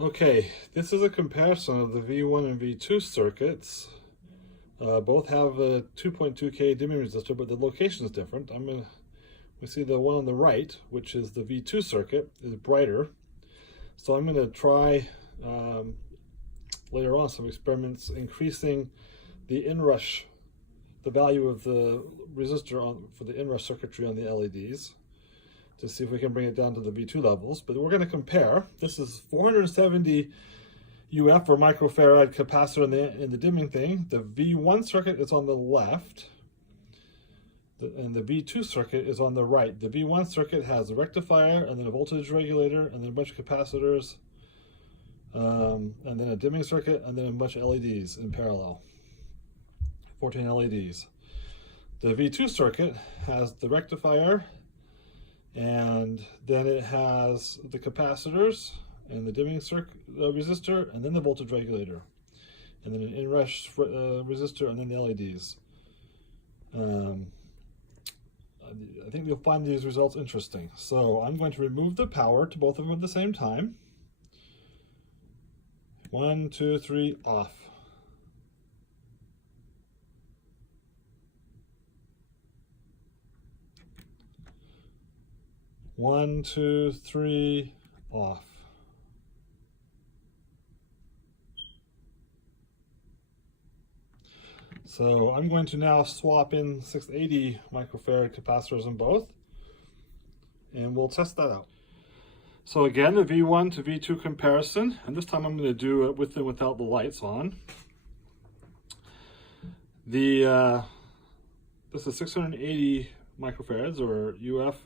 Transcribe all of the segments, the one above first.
Okay, this is a comparison of the V1 and V2 circuits. Both have a 2.2K dimming resistor, but the location is different. We see the one on the right, which is the V2 circuit, is brighter. So I'm going to try later on some experiments increasing the inrush, the value of the resistor for the inrush circuitry on the LEDs, to see if we can bring it down to the V2 levels. But we're going to compare. This is 470 UF or microfarad capacitor in the dimming thing. The V1 circuit is on the left, and the V2 circuit is on the right. The V1 circuit has a rectifier, and then a voltage regulator, and then a bunch of capacitors, and then a dimming circuit, and then a bunch of LEDs in parallel. 14 LEDs. The V2 circuit has the rectifier, and then it has the capacitors and the dimming resistor, and then the voltage regulator, and then an inrush resistor, and then the LEDs. I think you'll find these results interesting. So I'm going to remove the power to both of them at the same time. 1, 2, 3, off. One, two, three, off. So I'm going to now swap in 680 microfarad capacitors in both, and we'll test that out. So again, the V1 to V2 comparison, and this time I'm going to do it with and without the lights on. This is 680 microfarads or UF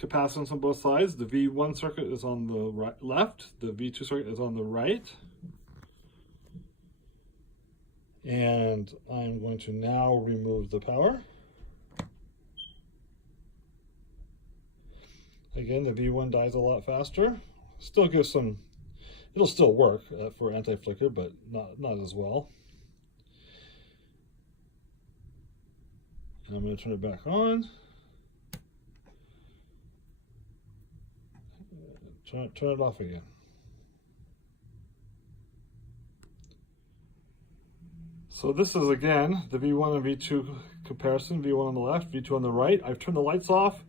capacitance on both sides. The V1 circuit is on the left, the V2 circuit is on the right. And I'm going to now remove the power. Again, the V1 dies a lot faster. Still gives some, it'll still work for anti-flicker, but not as well. And I'm going to turn it back on. Turn it off again. So this is again the V1 and V2 comparison, V1 on the left, V2 on the right. I've turned the lights off.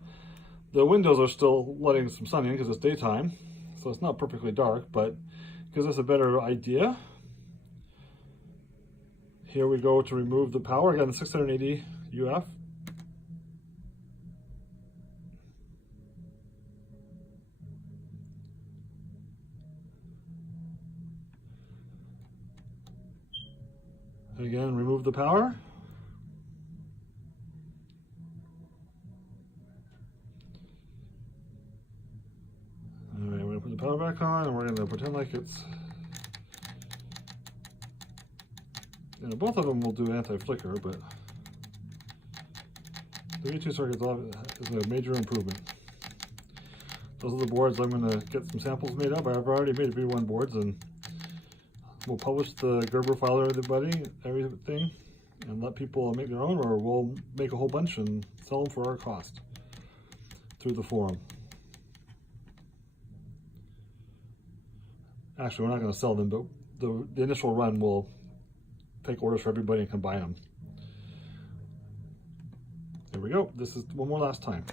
The windows are still letting some sun in because it's daytime, so it's not perfectly dark, but it gives us a better idea. Here we go to remove the power. Again, 680 UF. Again, remove the power. All right, we're going to put the power back on, and we're going to pretend like it's... both of them will do anti-flicker, but the V2 circuit is a major improvement. Those are the boards I'm going to get some samples made of. I've already made V1 boards, and we'll publish the Gerber file everything, and let people make their own, or we'll make a whole bunch and sell them for our cost through the forum. Actually, we're not going to sell them, but the initial run will take orders for everybody and combine them. There we go. This is one more last time.